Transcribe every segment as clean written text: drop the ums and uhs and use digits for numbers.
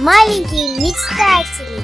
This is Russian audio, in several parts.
Маленькие мечтатели.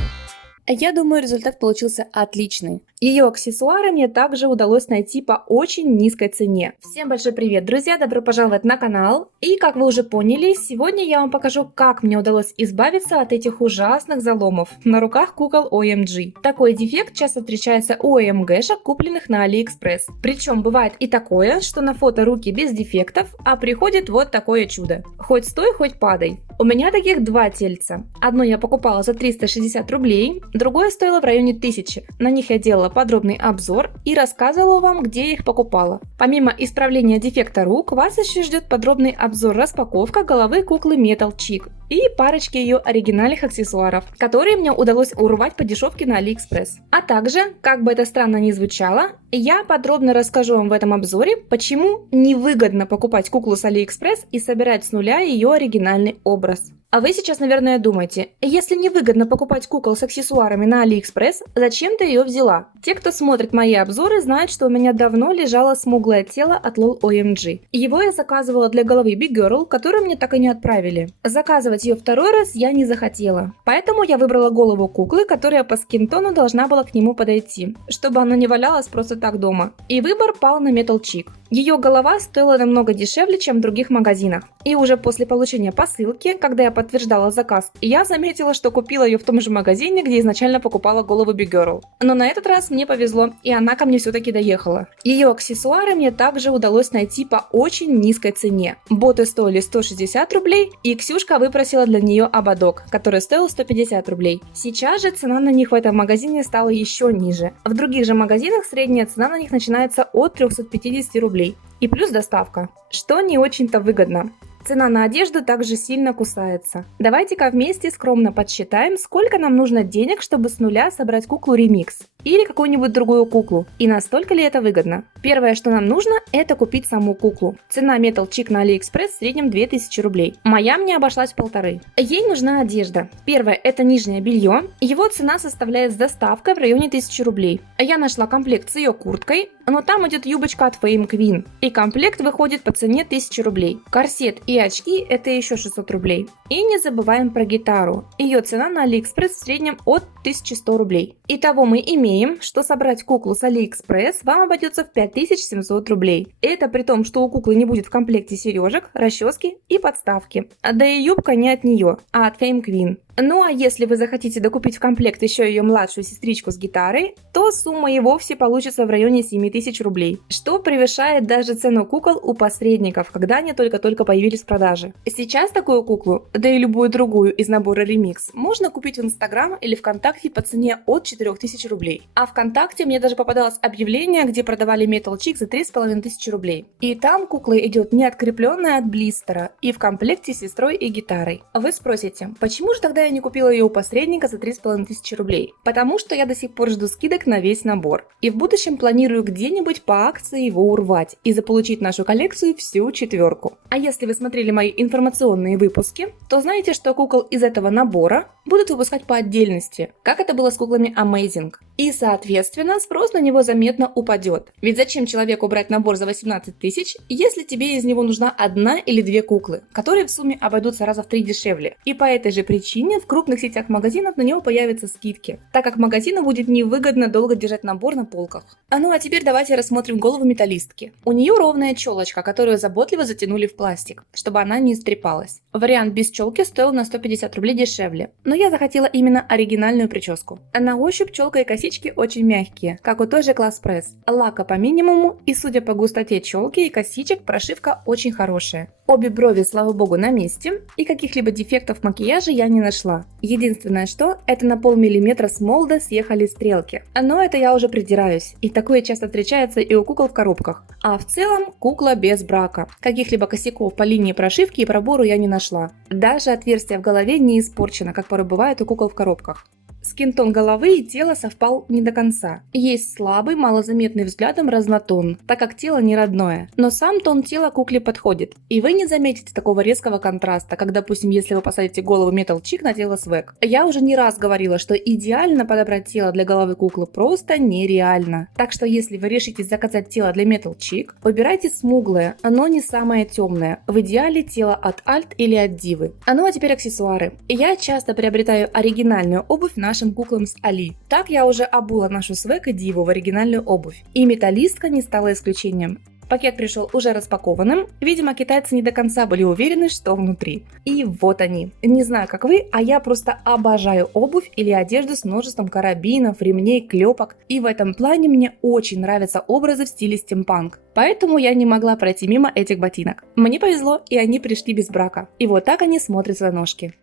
Я думаю, результат получился отличный. Ее аксессуары мне также удалось найти по очень низкой цене. Всем большой привет, друзья! Добро пожаловать на канал! И как вы уже поняли, сегодня я вам покажу, как мне удалось избавиться от этих ужасных заломов на руках кукол OMG. Такой дефект часто встречается у OMG-шек, купленных на AliExpress. Причем бывает и такое, что на фото руки без дефектов, а приходит вот такое чудо. Хоть стой, хоть падай. У меня таких два тельца. Одно я покупала за 360 рублей, другое стоило в районе 1000. На них я делала подробный обзор и рассказывала вам, где я их покупала. Помимо исправления дефекта рук, вас еще ждет подробный обзор распаковка головы куклы Metal Chick и парочки ее оригинальных аксессуаров, которые мне удалось урвать по дешевке на AliExpress. А также, как бы это странно ни звучало, я подробно расскажу вам в этом обзоре, почему невыгодно покупать куклу с AliExpress и собирать с нуля ее оригинальный образ. А вы сейчас, наверное, думаете, если невыгодно покупать кукол с аксессуарами на AliExpress, зачем ты ее взяла? Те, кто смотрит мои обзоры, знают, что у меня давно лежало смуглое тело от LOL OMG. Его я заказывала для головы Big Girl, которую мне так и не отправили. Заказывать ее второй раз я не захотела. Поэтому я выбрала голову куклы, которая по скинтону должна была к нему подойти, чтобы она не валялась просто так дома. И выбор пал на Metal Chick. Ее голова стоила намного дешевле, чем в других магазинах. И уже после получения посылки, когда я подтверждала заказ, я заметила, что купила ее в том же магазине, где изначально покупала голову Big Girl. Но на этот раз мне повезло, и она ко мне все-таки доехала. Ее аксессуары мне также удалось найти по очень низкой цене. Боты стоили 160 рублей, и Ксюшка выпросила для нее ободок, который стоил 150 рублей. Сейчас же цена на них в этом магазине стала еще ниже. В других же магазинах средняя цена на них начинается от 350 рублей. И плюс доставка, что не очень-то выгодно. Цена на одежду также сильно кусается. Давайте-ка вместе скромно подсчитаем, сколько нам нужно денег, чтобы с нуля собрать куклу Remix или какую-нибудь другую куклу, и настолько ли это выгодно. Первое, что нам нужно, это купить саму куклу. Цена Metal Chick на AliExpress в среднем 2000 рублей. Моя мне обошлась в 1500. Ей нужна одежда. Первое, это нижнее белье. Его цена составляет с доставкой в районе 1000 рублей. Я нашла комплект с ее курткой, но там идет юбочка от Fame Queen, и комплект выходит по цене 1000 рублей. Корсет и очки это еще 600 рублей. И не забываем про гитару. Ее цена на AliExpress в среднем от 1100 рублей. Итого мы имеем, что собрать куклу с AliExpress вам обойдется в 5700 рублей. Это при том, что у куклы не будет в комплекте сережек, расчески и подставки. Да и юбка не от нее, а от Fame Queen. Ну а если вы захотите докупить в комплект еще ее младшую сестричку с гитарой, то сумма и вовсе получится в районе 7000 рублей, что превышает даже цену кукол у посредников, когда они только-только появились в продаже. Сейчас такую куклу, да и любую другую из набора Remix, можно купить в Instagram или ВКонтакте по цене от 4000 рублей. А ВКонтакте мне даже попадалось объявление, где продавали Metal Chick за 3500 рублей. И там кукла идет не открепленная от блистера и в комплекте с сестрой и гитарой. Вы спросите, почему же тогда я не купила ее у посредника за 3500 рублей? Потому что я до сих пор жду скидок на весь набор. И в будущем планирую где-нибудь по акции его урвать и заполучить нашу коллекцию всю четверку. А если вы смотрели мои информационные выпуски, то знаете, что кукол из этого набора будут выпускать по отдельности, как это было с куклами Amazing. И соответственно спрос на него заметно упадет. Ведь зачем человеку брать набор за 18 тысяч, если тебе из него нужна одна или две куклы, которые в сумме обойдутся раза в 3 дешевле. И по этой же причине в крупных сетях магазинов на него появятся скидки, так как магазину будет невыгодно долго держать набор на полках. Ну а теперь давайте рассмотрим голову металлистки. У нее ровная челочка, которую заботливо затянули в пластик, чтобы она не истрепалась. Вариант без челки стоил на 150 рублей дешевле, но я захотела именно оригинальную прическу. На ощупь челка и косички очень мягкие, как у той же Class Press. Лака по минимуму, и судя по густоте челки и косичек, прошивка очень хорошая. Обе брови, слава богу, на месте, и каких-либо дефектов в макияже я не нашла. Единственное, что это на полмиллиметра с молда съехали стрелки. Но это я уже придираюсь, и такое часто встречается и у кукол в коробках. А в целом кукла без брака. Каких-либо косяков по линии прошивки и пробору я не нашла. Даже отверстие в голове не испорчено, как порой бывает у кукол в коробках. Скинтон головы и тела совпал не до конца. Есть слабый, малозаметный взглядом разнотон, так как тело не родное. Но сам тон тела кукле подходит. И вы не заметите такого резкого контраста, как, допустим, если вы посадите голову Metal Chick на тело Свэг. Я уже не раз говорила, что идеально подобрать тело для головы куклы просто нереально. Так что если вы решите заказать тело для Metal Chick, выбирайте смуглое, но не самое темное. В идеале тело от Альт или от Дивы. Ну а теперь аксессуары. Я часто приобретаю оригинальную обувь нашим куклам с Али. Так я уже обула нашу Свэг и Диву в оригинальную обувь. И металлистка не стала исключением. Пакет пришел уже распакованным. Видимо, китайцы не до конца были уверены, что внутри. И вот они. Не знаю, как вы, а я просто обожаю обувь или одежду с множеством карабинов, ремней, клепок. И в этом плане мне очень нравятся образы в стиле стимпанк. Поэтому я не могла пройти мимо этих ботинок. Мне повезло, и они пришли без брака. И вот так они смотрятся на ножки.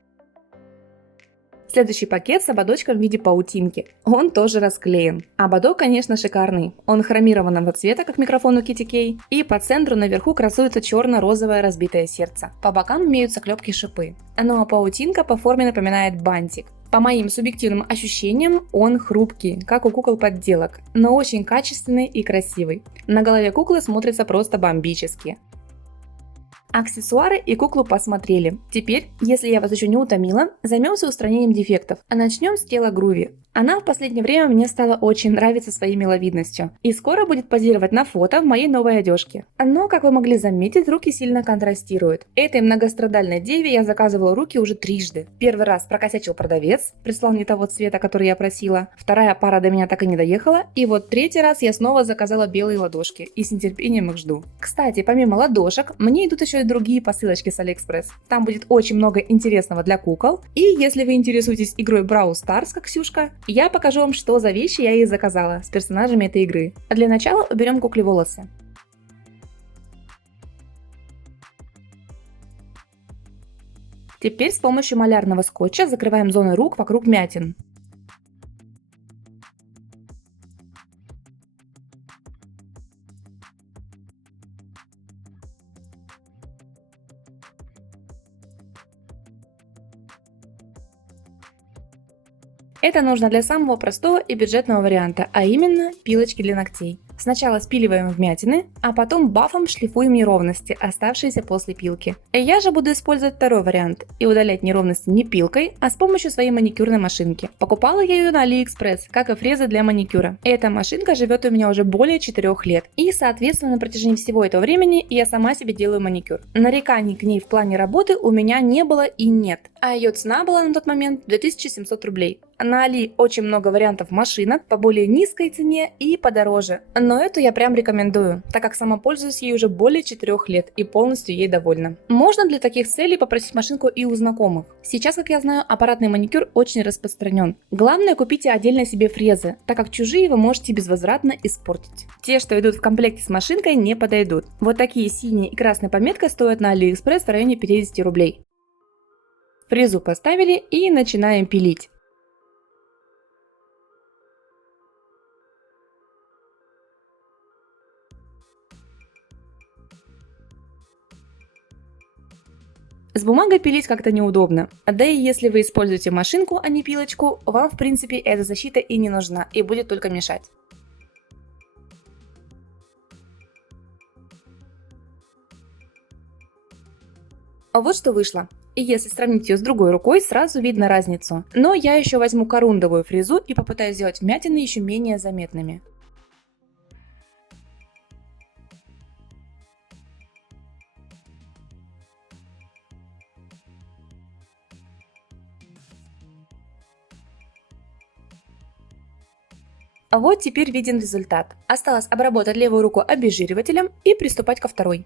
Следующий пакет с ободочком в виде паутинки. Он тоже расклеен. Ободок, конечно, шикарный. Он хромированного цвета, как микрофон у Kitty K. И по центру наверху красуется черно-розовое разбитое сердце. По бокам имеются клепки-шипы. Ну а паутинка по форме напоминает бантик. По моим субъективным ощущениям, он хрупкий, как у кукол подделок, но очень качественный и красивый. На голове куклы смотрится просто бомбически. Аксессуары и куклу посмотрели. Теперь, если я вас еще не утомила, займемся устранением дефектов. А начнем с тела Груви. Она в последнее время мне стала очень нравиться своей миловидностью и скоро будет позировать на фото в моей новой одежке. Но, как вы могли заметить, руки сильно контрастируют. Этой многострадальной деве я заказывала руки уже трижды. Первый раз прокосячил продавец, прислал не того цвета, который я просила. Вторая пара до меня так и не доехала. И вот третий раз я снова заказала белые ладошки и с нетерпением их жду. Кстати, помимо ладошек, мне идут еще и другие посылочки с AliExpress. Там будет очень много интересного для кукол. И если вы интересуетесь игрой Brawl Stars, как Ксюшка, я покажу вам, что за вещи я ей заказала с персонажами этой игры. А для начала уберем кукле волосы. Теперь с помощью малярного скотча закрываем зоны рук вокруг вмятин. Это нужно для самого простого и бюджетного варианта, а именно пилочки для ногтей. Сначала спиливаем вмятины, а потом бафом шлифуем неровности, оставшиеся после пилки. Я же буду использовать второй вариант и удалять неровности не пилкой, а с помощью своей маникюрной машинки. Покупала я ее на AliExpress, как и фрезы для маникюра. Эта машинка живет у меня уже более 4 лет, и соответственно на протяжении всего этого времени я сама себе делаю маникюр. Нареканий к ней в плане работы у меня не было и нет, а ее цена была на тот момент 2700 рублей. На Али очень много вариантов машинок по более низкой цене и подороже, но эту я прям рекомендую, так как сама пользуюсь ей уже более 4 лет и полностью ей довольна. Можно для таких целей попросить машинку и у знакомых. Сейчас, как я знаю, аппаратный маникюр очень распространен. Главное, купите отдельно себе фрезы, так как чужие вы можете безвозвратно испортить. Те, что идут в комплекте с машинкой, не подойдут. Вот такие синие и красной пометкой стоят на AliExpress в районе 50 рублей. Фрезу поставили и начинаем пилить. С бумагой пилить как-то неудобно. Да и если вы используете машинку, а не пилочку, вам в принципе эта защита и не нужна, и будет только мешать. А вот что вышло. И если сравнить ее с другой рукой, сразу видно разницу. Но я еще возьму корундовую фрезу и попытаюсь сделать вмятины еще менее заметными. А вот теперь виден результат. Осталось обработать левую руку обезжиривателем и приступать ко второй.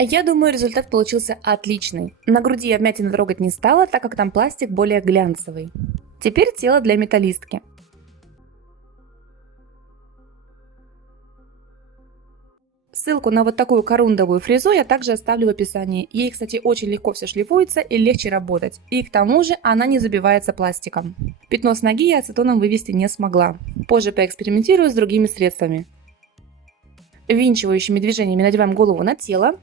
Я думаю, результат получился отличный. На груди я вмятины трогать не стала, так как там пластик более глянцевый. Теперь тело для металлистки. С Ссылку на вот такую корундовую фрезу я также оставлю в описании. Ей, кстати, очень легко все шлифуется и легче работать. И к тому же она не забивается пластиком. Пятно с ноги я ацетоном вывести не смогла. Позже поэкспериментирую с другими средствами. Винчивающими движениями надеваем голову на тело.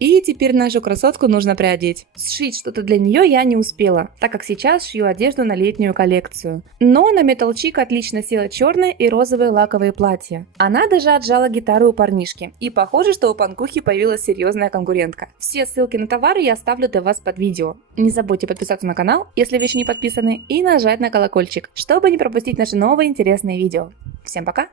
И теперь нашу красотку нужно приодеть. Сшить что-то для нее я не успела, так как сейчас шью одежду на летнюю коллекцию. Но на Metal Chic отлично село черные и розовые лаковые платья. Она даже отжала гитару у парнишки. И похоже, что у панкухи появилась серьезная конкурентка. Все ссылки на товары я оставлю для вас под видео. Не забудьте подписаться на канал, если вы еще не подписаны, и нажать на колокольчик, чтобы не пропустить наши новые интересные видео. Всем пока!